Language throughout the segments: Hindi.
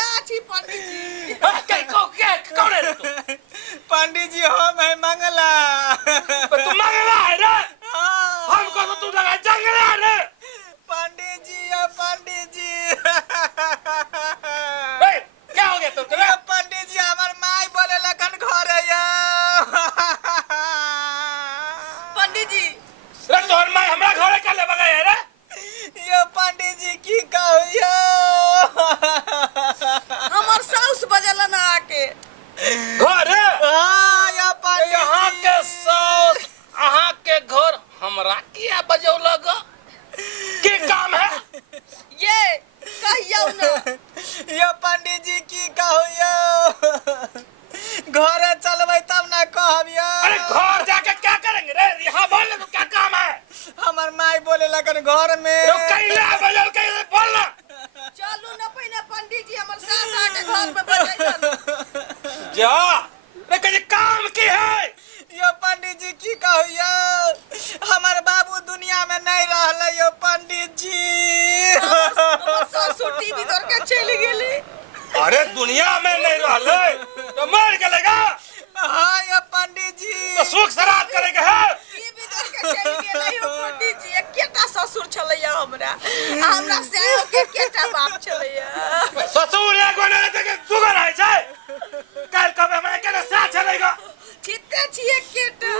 बढ़िया छी पंडित जी। कौन है तू? पंडित जी हम है मंगला। तू मंगला है ना? हमको तो तू लगा जंगला है ना? पंडित जी या पंडित जी। क्या हो गया तुमको? पंडित जी हमार माई बोले लखन घर है या। पंडित जी रे तोहर माई हमरा घरे काले बगाई है रे? ये पंडित जी की कहू या। हमार साउस बजला ना आके घर हाँ या पंडित यहाँ जी। के साउस अहाँ के घर हमरा किया बजौला ग? की काम है? ये कहियो ना। ये पंडित जी की कहू या। घरे चलबै तब ना कहब या। अरे घर जाके क्या करेंगे रे? यहाँ बोल तो क्या काम है? हमार माई बोले लगन घर में। तो कैला बजल कैसे बोलना? चलू ना पहले पंडित जी हमर सास आके घर में बजैलन। जा रे कहीं काम की है? यो पंडित जी की कहू या। हमार बाबू दुनिया में नहीं रहले यो पंडित जी। हमर ससुर टीवी देख के चली गेली। अरे दुनिया में नहीं रहले तो मर गलेगा। हाँ यो पंडित जी। तो सुख सराध करेगा है? टीवी देख के चली गेलै यो पंडित जी। एकेटा ससुर छलैया हमरा। हमरा से एकेटा बाप छलैया। ससुर एगो नहीं रहते कि दुगो रहे छै। कल कब हमरा केना साथ चलेगा? चित्ते छी एकेटा।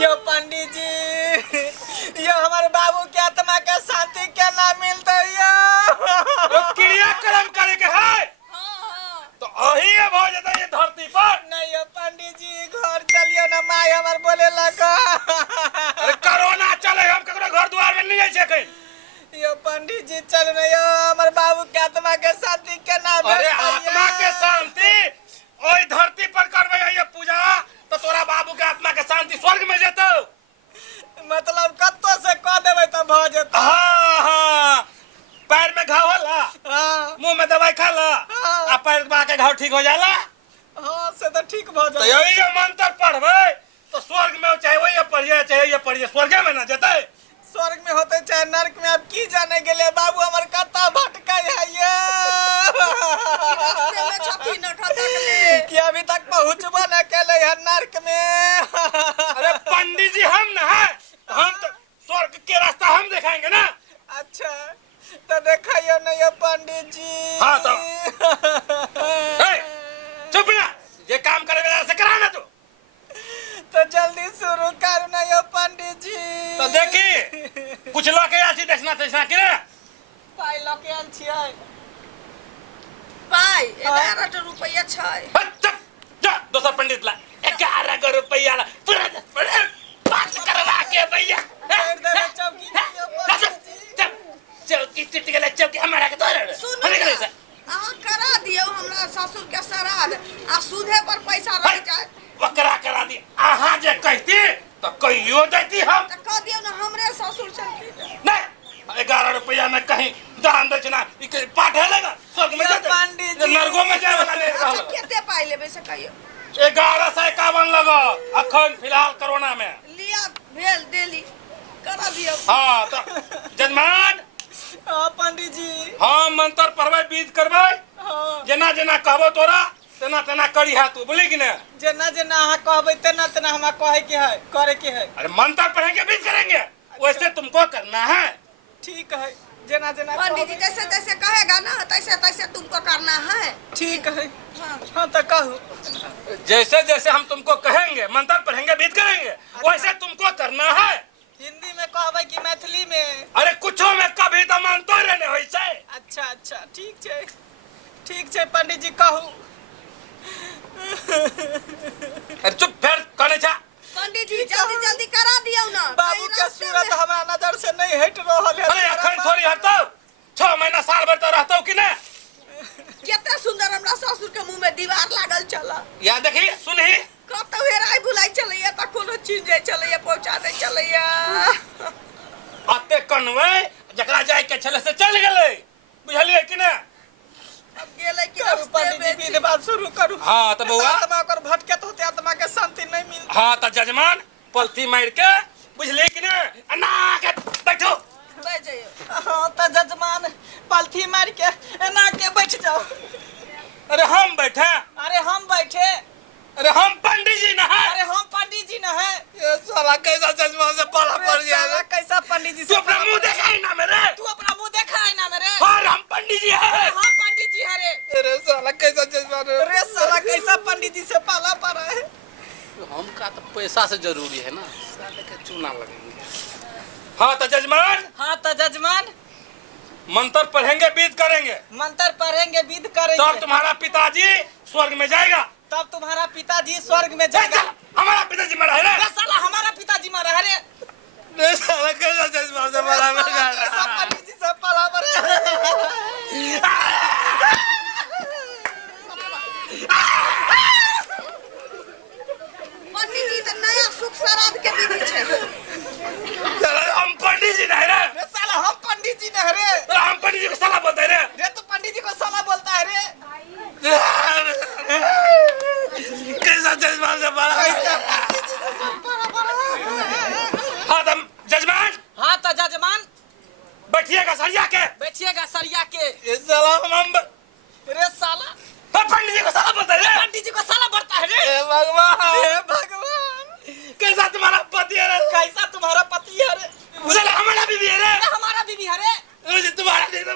यो पंडित जी यो हमारे बाबू के आत्मा के शांति के ना मिलते यो। तो क्रियाक्रम करे के है तो अही अब हो जाता ये धरती पर। नहीं यो पंडित जी घर चलियो ना माई हमार बोले लगा। अरे कोरोना चले हम ककरो घर द्वार में नहीं जाय छै कहीं। यो पंडित जी चल ना यो हमारे बाबू के आत्मा के शांति के ना। अरे आत्मा के शांति ओई धरती पर करबे ये पूजा तो तोरा बाबू के आत्मा के शांति स्वर्ग में जेतौ। मतलब कत्तो से कह देबै त भ जेतौ। हाँ हाँ पैर में घाव होला, हाँ मुंह में दवाई खा ला आ पैर के घाव ठीक हो जाला। हाँ से तो ठीक भ तो जाए। यही मंत्र पढ़बे तो स्वर्ग में चाहे वही पढ़िए चाहे ये पढ़िए स्वर्ग में ना जेते। स्वर्ग में होते चाहे नरक में अब की जाने गेले बाबू हमर कत्ता भटकै है ये। रास्ते में छथी न ठटकले कि अभी तक पहुंचबो न केले है नरक में। अरे पंडित जी हम ना है हम तो स्वर्ग के रास्ता हम दिखाएंगे ना। अच्छा तो देखाइयो न ये पंडित जी। हाँ तो चुप ना ये काम करे वाला से कराना तो जल्दी शुरू कर न ये पंडित जी। तो देखी कुछ लोग के आसी देखना तेसना कि ना पाई लके आन छियै। पाई 11 रुपया छै। चुप जा दोसर पंडित ला 11 रुपया ला पूरा पास करवा के भैया कर देबे चौकी यो पंडित जी। चौकी चिट गेले चौकी हमारा के तोरे सुन अहाँ करा दियो हमरा ससुर के श्राद्ध आ सूदे पर पैसा रह जाए। वकरा करा दी अहाँ जे कहती तो कहियो देती हम। त कह दियो ना हमरे ससुर छलखिन। नहीं 11 रुपया में कहीं दान दक्षिणा इके पाठ लेगा स्वर्ग में जाते पंडित जी नरकों में जाए वाला नहीं अच्छा रहा। केते पाई लेबे से कहियो। 1151 लगो अखन फिलहाल कोरोना में। लिया भेल देली करा दियो। हाँ तो जजमान हाँ पंडित जी। हम मंत्र पढ़बे बीज करबे हाँ जना जना कहबो तोरा तना तना करी है तू बोली कि ना। जेना जेना अहाँ कहबै तेना तेना हमरा कहे के है करे के है। अरे मंत्र पढ़ेंगे बीज करेंगे वैसे तुमको करना है। ठीक है जेना जेना पंडित जी कहबै। जैसे जैसे कहेगा ना तैसे तैसे तुमको करना है। ठीक है हाँ। हाँ तो कहू। जैसे जैसे हम तुमको कहेंगे मंत्र पढ़ेंगे बीज करेंगे वैसे तुमको करना है। हिंदी में कहबै कि मैथिली में। अरे कुछो में कभी तो मंत्र रहने होई छै। अच्छा अच्छा ठीक छै पंडित जी कहू। अरे चुप फिर कहने छा पंडित जी जल्दी जल्दी करा दियो ना। बाबू के सूरत हमरा नजर से नहीं हट रहल है। अरे अखन थोड़ी हटतो 6 महीना साल भर तो रहतो कि ना। केते सुंदर हमरा ससुर के मुंह में दीवार लागल चला। या देखी सुनही कतौ हेराई भुलाई चलैया त कोनो चीज जाय चलैया पहुंचा दे चलैया। अते कनवे जकरा जाय के छले से चल गेलै बुझलिए कि ना। अब गेलै कि कहू पंडित जी विधि बात शुरू करू। हाँ तो बउआ आत्मा ओकर भटकत होते आत्मा के शांति नहीं मिलती। हाँ तो जजमान पलथी मार के बुझलिए कि ना अन्ना के बैठो। बैठ जाइयो। हाँ तो जजमान पलथी मार के एना के बैठ जाओ। साला कैसा जज्बान है? रे साला कैसा पंडित जी से पाला पड़ा है। हमका तो पैसा से जरूरी है ना, साले के चूना लगेंगे। हाँ तो जजमान, हाँ तो जजमान मंत्र पढ़ेंगे, विध करेंगे, मंत्र पढ़ेंगे, विध तब करेंगे, तुम्हारा पिताजी स्वर्ग में जाएगा। तब तुम्हारा पिताजी स्वर्ग में ए, जाएगा। चल, हमारा पिताजी मरा है रे रे। साला हमारा पिताजी मरा है रे। रे साला कैसा जज्बान से मरा है? कैसा पंडित जी से पाला पड़ा है। पंडित जी तो नया सुख श्राद्ध के विधि छे। साला हम पंडित जी नहीं रे। रे साला हम पंडित जी नहीं रे। हम पंडित जी को साला बोलते हैं रे। रे तो पंडित जी को साला बोलता है रे। कैसा जज्बान से मरा है? कैसा पंडित जी से पाला पड़ा है। हाँ तो जजमान हाँ तो जजमान बैठिएगा सरिया के। बैठिएगा सरिया के। ये साला हम रे साला पंडित जी को साला बोलते हैं रे। पंडित जी को साला बढ़ता है रे। हे भगवान, हे भगवान कैसा तुम्हारा पति है रे? कैसा तुम्हारा पति है रे। साला हमारा बीवी है रे। हमारा बीवी है रे। मुझे तुम्हारा नहीं तो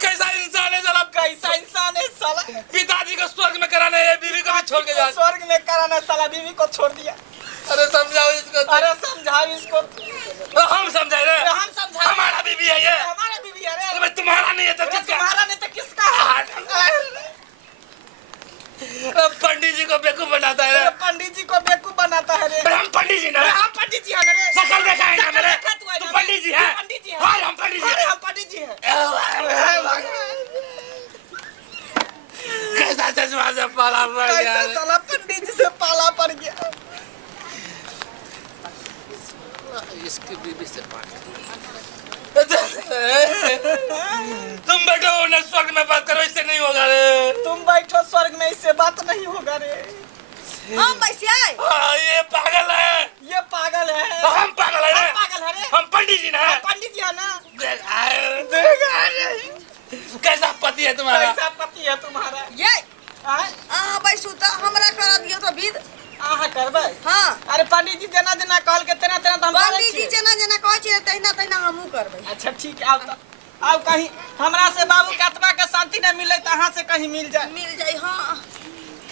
कैसा इंसान है साला? कैसा इंसान है साला। पिताजी को स्वर्ग में कराने है, बीवी को भी छोड़ के जा। स्वर्ग में कराना साला बीवी को छोड़ दिया। अरे समझाओ इसको। अरे समझाओ इसको। हम समझाए रे। हम समझा। हमारा बीवी है ये। हमारा बीवी है रे। अरे भाई तुम्हारा नहीं है तो अरे किसका? तुम्हारा नहीं तो किसका है? पंडित जी को बेवकूफ बनाता है रे। पंडित जी को बेवकूफ बनाता है रे। हम पंडित जी ना। हम पंडित जी है ना रे। शकल देखा है ना मेरे? देखा तू है तू ना? पंडित जी है? तू पंडित जी है। हाँ हम पंडित जी अरे हैं। हम पंडित जी है। कैसा चश्मा से पाला पड़ गया कैसा रे? साला पंडित जी से पाला पड़ गया। इसकी बीवी से तुम बैठो ना, स्वर्ग में बात करो, इससे नहीं होगा रे। तुम बैठो स्वर्ग में, इससे बात नहीं होगा रे। हम बैठिए। हाँ, ये पागल है। ये पागल है। हम पागल है रे। हम पागल है रे। हम पंडित जी ना है। पंडित जी है ना। कैसा पति है तुम्हारा? कैसा पति है तुम्हारा? ये आय? बैठू तो हमरा करा दियो तो विध। आहा करबै। हाँ अरे पंडित जी जेना जेना कहल के तेना तेना तो हम करै पंडित जी छियै। जेना जेना कहै छियै तहिना तहिना हमहूँ करबै। अच्छा ठीक है, आब कहीं हमरा से बाबू के आत्मा के शांति न मिले तो अहाँ से कहीं मिल जाए। मिल जाए। हाँ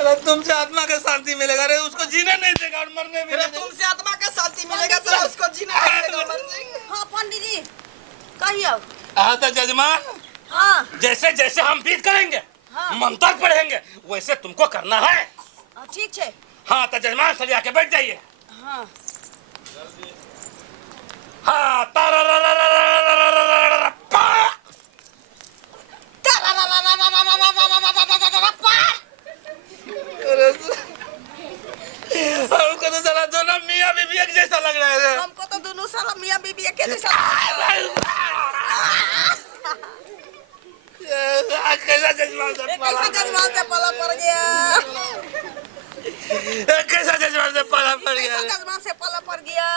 अरे तुमसे आत्मा का शांति मिलेगा रे, उसको जीने नहीं देगा और मरने भी अरे नहीं देगा। तुमसे आत्मा का शांति मिलेगा तो उसको जीने नहीं देगा, मर जाएगा। हाँ पंडित जी कहियो। हाँ तो जजमान, हाँ जैसे जैसे हम विध करेंगे, हाँ। मंत्र पढ़ेंगे, वैसे तुमको करना है। ठीक है। हाँ तो जजमान सरिया के बैठ जाइए। हाँ हाँ हमको तो साला दोनों मियाँ बीवी एक जैसा लग रहा है रे। हमको तो दोनों साला मियाँ बीबी एक जैसा। कैसा जजमान से कैसा जजमान से पाला पड़ गया। कैसा जजमान से पाला पड़ गया कैसा रे? जजमान से पाला पड़ गया।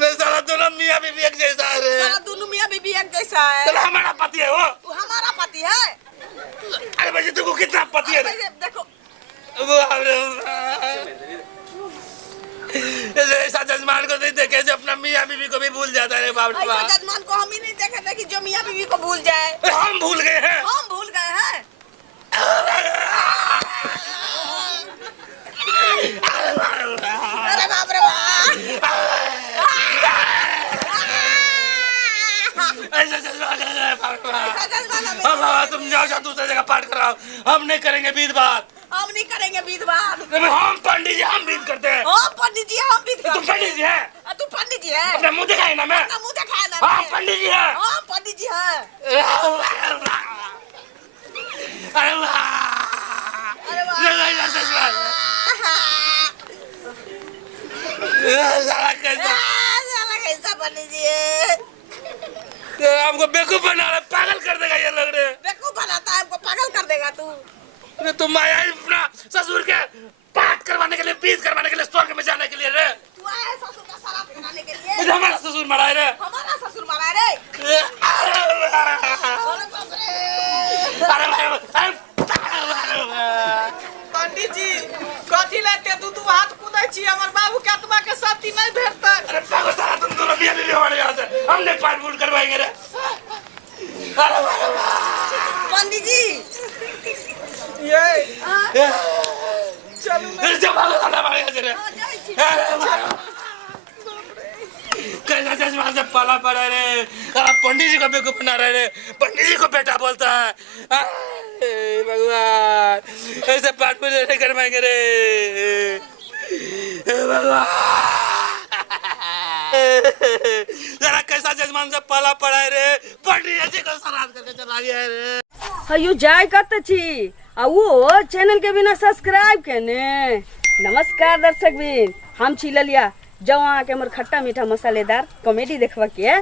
रे साला दोनों मियाँ बीवी एक जैसा है रे। साला दोनों मियाँ बीबी एक जैसा है। साला हमारा पति है वो। वो हमारा पति है। अरे भाई तुमको कितना पति है रे? देखो ऐसा जजमान को नहीं देखे जो अपना मियाँ बीवी को भी भूल जाता है रे बाप रे ऐसा बाप। जजमान को हम ही नहीं देखे थे कि जो मियाँ बीवी को भूल जाए। हम भूल गए हैं। हम भूल गए हैं। अरे बाप रे बाप। ऐसा जजमान कर रहे हैं बाप रे बाप। ऐसा जजमान हमें हाँ बाबा तुम जाओ दूसरी जगह पाठ कराओ, हम नहीं करेंगे विध बात। हम नहीं करेंगे विधवान। हम पंडित जी हम विध करते हैं। हम पंडित जी हम विध तुम पंडित जी हैं? तू पंडित जी है। अपना मुंह दिखाए ना मैं। अपना मुंह दिखाया ना। हाँ पंडित जी हैं। हम पंडित जी है। अरे वाह। अरे वाह। ये जजमान। साला कैसा साला कैसा पंडित जी है। हमको बेवकूफ बना रहा, पागल कर देगा ये लोग रे। बेवकूफ बनाता है, हमको पागल कर देगा तू। अरे तुम आया ही अपना ससुर के पाठ करवाने के लिए, बीज करवाने के लिए, स्वर्ग में जाने के लिए रे। तू आया ससुर का सराप बनाने के लिए। ये हमारा ससुर मरा है रे। हमारा ससुर मरा रे। अरे बाप रे। पंडित जी कथी लेते दू हाथ कूदै छी, हमर बाबू के आत्मा के शांति नहीं भेटतै। अरे पागल साला तुम दोनों मियां बीवी हमारे यहाँ से, हम नहीं पाठ फूट करवाएंगे रे। पंडित जी ये ए, चलू ना अरे जब भागो दादा मारे आज रे जाई छी कैसा चश्मा से पाला पड़ा रे पंडित जी को बेवकूफ बना रहे रे पंडित जी को बेटा बोलता है भगवान ऐसे पाठ पूजा नहीं करवाएंगे रे भगवान जरा कैसा जजमान से पाला पड़ा है रे पंडित जी को श्राद्ध करके चला गया है रे हयो जाय कत छी आ वो चैनल के बिना सब्सक्राइब केने। नमस्कार दर्शक बिन, हम छी ललिया। जब अहाँ के हमर खट्टा मीठा मसालेदार कॉमेडी देखबा के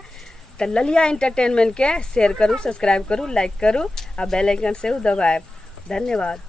त ललिया एंटरटेनमेंट के शेयर करू, सब्सक्राइब करू, लाइक करू आ बेल आइकन से दबाएब। धन्यवाद।